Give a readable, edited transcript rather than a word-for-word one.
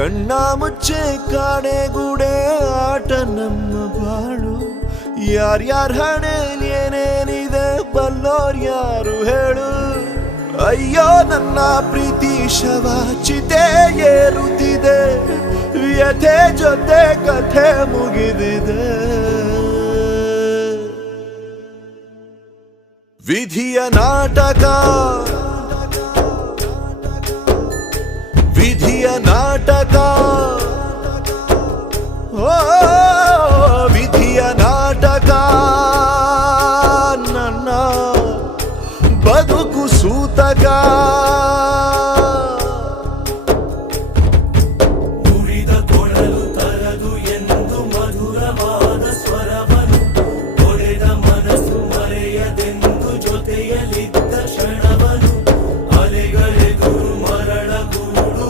ಕಣ್ಣ ಮುಚ್ಚೆ ಕಾಣೆಗೂಡೆ ಆಟ ನಮ್ಮ ಬಾಳು. ಯಾರ್ಯಾರ ಹಣೆಯಲ್ಲಿ ಏನೇನಿದೆ ಬಲ್ಲೋರ್ ಯಾರು ಹೇಳು. ಅಯ್ಯೋ ನನ್ನ ಪ್ರೀತಿ ಶವ ಚಿತೆ ಏರುತ್ತಿದೆ, ವ್ಯಥೆ ಜೊತೆ ಕಥೆ ಮುಗಿದಿದೆ. ವಿಧಿಯ ನಾಟಕ, ವಿಧಿಯ ನಾಟಕ